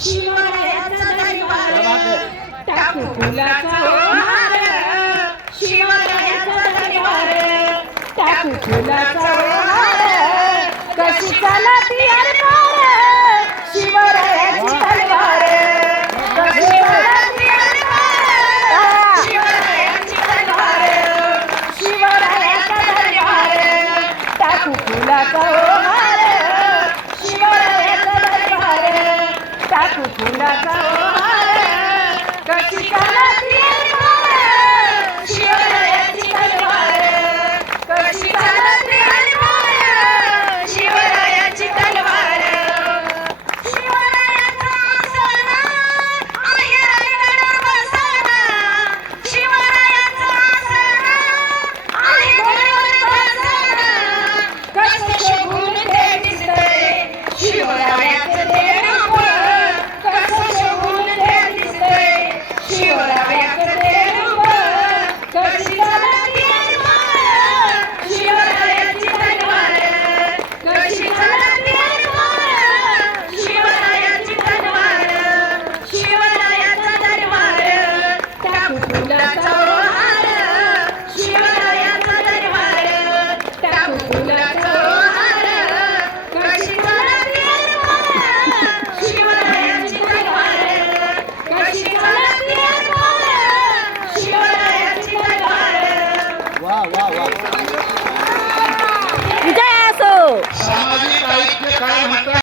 शिवरायाचा दरबार टाकू फुलाचा हार शिवरायाचा दरबार टाकू फुलाचा हार कशी चालती अरबार शिवरायाची तलवार कशी चालती अरबार शिवरायाची तलवार शिवरायाचा दरबार टाकू फुलाचा हार शिवरायाचा दरबार टाकू फुलाचा हार कशी चालती अरबार शिवरायाची तलवार कशी चालती अरबार शिवरायाची तलवार शिवरायाचा आसन आहे गड बसना शिवरायाचा आसन आहे गड बसना कसं शोभून ते दिसतंय शिवरायाचं